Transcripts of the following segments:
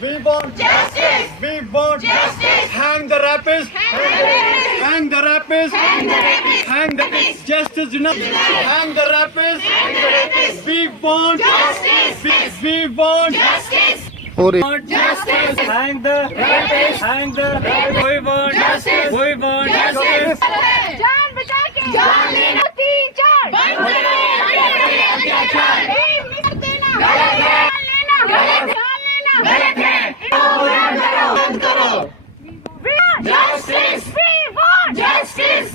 We want justice. We want justice. Hang the rapists. Hang the rapists. Hang the rapists. Justice denied. Hang the rapists. We want justice. We want justice. Justice. Hang the rapists. Hang the rapists. We want justice. We want justice. जान बचा के जान लेना 3-4 बंद करो अत्याचार मत देना जान लेना गलत है बंद करो justice we want justice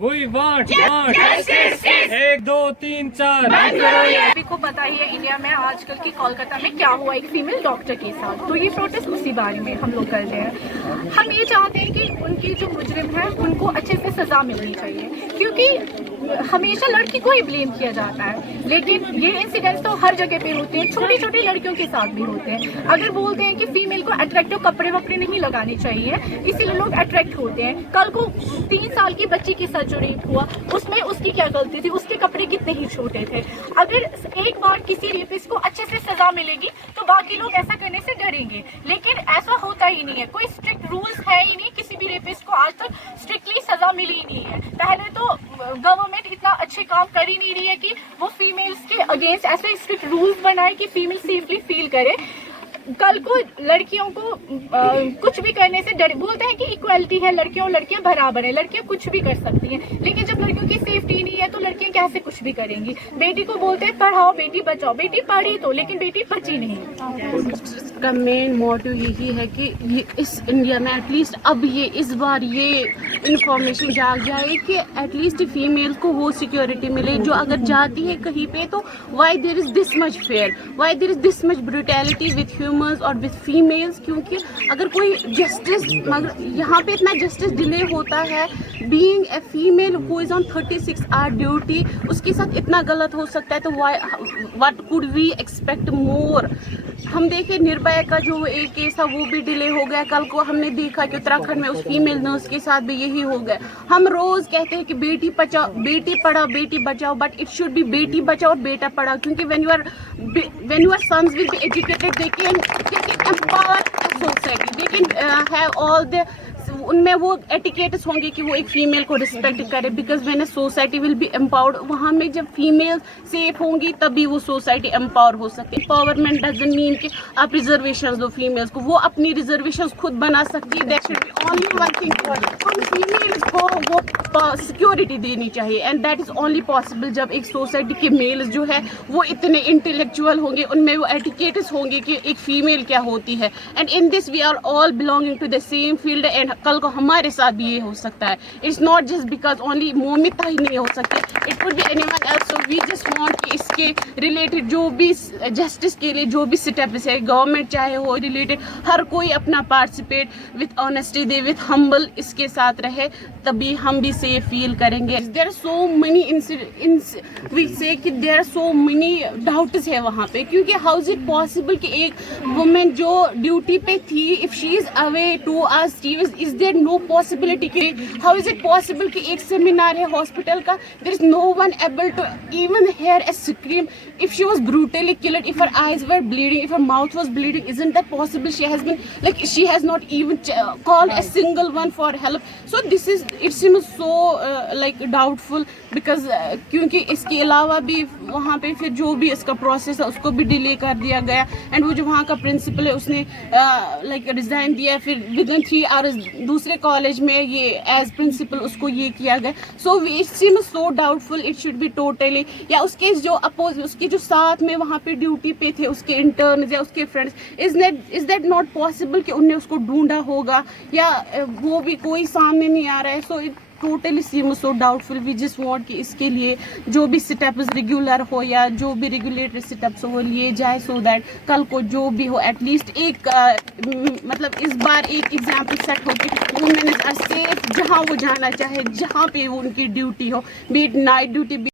We want justice. 1 2 3 4 बंद करो ये सभी को पता ही है इंडिया में आजकल की कोलकाता में क्या हुआ एक फीमेल डॉक्टर के साथ, तो ये प्रोटेस्ट उसी बारे में हम लोग कर रहे हैं। हम ये चाहते हैं कि उनकी जो मुजरिम है उनको अच्छे से सजा मिलनी चाहिए, क्योंकि हमेशा लड़की को ही ब्लेम किया जाता है, लेकिन ये इंसिडेंट्स तो हर जगह पे होते हैं, छोटी छोटी लड़कियों के साथ भी होते हैं। अगर बोलते हैं कि फीमेल को अट्रैक्टिव कपड़े वपड़े नहीं लगाने चाहिए इसीलिए लोग अट्रैक्ट होते हैं, कल को 3 साल की बच्ची के साथ जो रेप हुआ उसमें उसकी क्या गलती थी, उसके कपड़े कितने ही छोटे थे। अगर एक बार किसी रेपिस्ट को अच्छे से सजा मिलेगी तो बाकी लोग ऐसा करने से डरेंगे, लेकिन ऐसा होता ही नहीं है, कोई स्ट्रिक्ट रूल्स है ही नहीं, किसी भी रेपिस्ट को आज तक स्ट्रिक्टली सजा मिली ही नहीं है। पहले तो गवर्नमेंट इतना अच्छे काम कर ही नहीं रही है कि वो फीमेल्स के अगेंस्ट ऐसे स्ट्रिक्ट रूल्स बनाए कि फीमेल सेफली फील करे। कल को लड़कियों को कुछ भी करने से डर, बोलते हैं कि इक्वालिटी है, लड़कियों और लड़कियां बराबर है, लड़कियां कुछ भी कर सकती हैं, लेकिन जब लड़कियों की सेफ्टी नहीं है तो लड़कियां कैसे कुछ भी करेंगी। बेटी को बोलते हैं पढ़ाओ बेटी बचाओ, बेटी पढ़ी तो लेकिन बेटी बची नहीं। का मेन मोटिव यही है कि ये इस इंडिया में एटलीस्ट अब ये इस बार ये इंफॉर्मेशन जाग जाए कि एटलीस्ट फीमेल को वो सिक्योरिटी मिले जो अगर जाती है कहीं पे तो why there is this much fair, why there is this much brutality with humans और विथ फीमेल्स। क्योंकि अगर कोई जस्टिस, मगर यहाँ पे इतना जस्टिस डिले होता है, being a female who is on 36 hour duty, उसके साथ इतना गलत हो सकता है, तो what could we expect more. हम देखें निर्भया का जो एक केस था वो भी डिले हो गया, कल को हमने देखा कि उत्तराखंड में उस फीमेल नर्स के साथ भी यही हो गया। हम रोज कहते हैं कि Beti Bachao Beti Padhao Beti Bachao, but it should be Beti Bachao बेटा पढ़ाओ, क्योंकि when your sons will be educated they can empower a society, they can have all the, उनमें वो एटिकेट्स होंगे कि वो एक फीमेल को रिस्पेक्ट करे, because when a society will be empowered, वहाँ में जब फीमेल सेफ होंगी तभी वो सोसाइटी एम्पावर हो सकती है। एम्पावरमेंट डजंट मीन कि आप रिजर्वेशंस दो फीमेल्स को, वो अपनी रिजर्वेशंस खुद बना सकती है। That should be only one thing, हम फीमेल्स को वो सिक्योरिटी देनी चाहिए, and that is only possible जब एक सोसाइटी के मेल्स जो है वो इतने इंटेलेक्चुअल होंगे, उनमें वो एटिकेट्स होंगे कि एक फीमेल क्या होती है। And in this we are all belonging to the same field, and कल को हमारे साथ भी ये हो सकता है। It's not just because only Momita ही नहीं हो सकती, it could be anyone else. So we just want कि इसके रिलेटेड जो भी जस्टिस के लिए जो भी स्टेप्स है, गवर्नमेंट चाहे हो रिलेटेड, हर कोई अपना पार्टिसिपेट विथ ऑनेस्टी दे, विथ हम्बल इसके साथ रहे, तभी हम भी सेफ फील करेंगे। There are so many we say कि there are so many doubts है वहाँ पे, क्योंकि हाउ इज इट पॉसिबल कि एक वुमेन जो ड्यूटी पे थी, if she is away 2 hours, is there no possibility कि how is it possible कि एक सेमिनार है हॉस्पिटल का, there is no one able to even hear a scream if she was brutally killed, if her eyes were bleeding, if her mouth was bleeding, isn't that possible? She has been like, she has not even called a single one for help. So this is, it seems so like doubtful, because क्योंकि इसके अलावा भी वहाँ पे फिर जो भी इसका प्रोसेस है उसको भी डिले कर दिया गया, एंड वो जो वहाँ का प्रिंसिपल है उसने लाइक रिजाइन दिया, फिर विदिन 3 hours दूसरे कॉलेज में ये एज प्रिंसिपल उसको ये किया गया। So it seems so doubtful, it should be totally, या उसके जो उसके जो साथ में वहाँ पे ड्यूटी पे थे उसके इंटर्न्स या उसके friends, is that not possible कि उनने उसको ढूंढा होगा, या वो भी कोई सामने नहीं आ रहा है। So it totally seems so doubtful. We just want कि इसके लिए जो भी स्टेप्स रेगुलर हो या जो भी रेगुलेटरी स्टेप्स हो वो लिए जाए, सो दैट कल को जो भी हो एटलीस्ट एक मतलब इस बार एक एग्जाम्पल सेट हो कि वुमेन इज सेफ जहाँ वो जाना चाहे, जहाँ पे वो उनकी ड्यूटी हो, बी इट नाइट ड्यूटी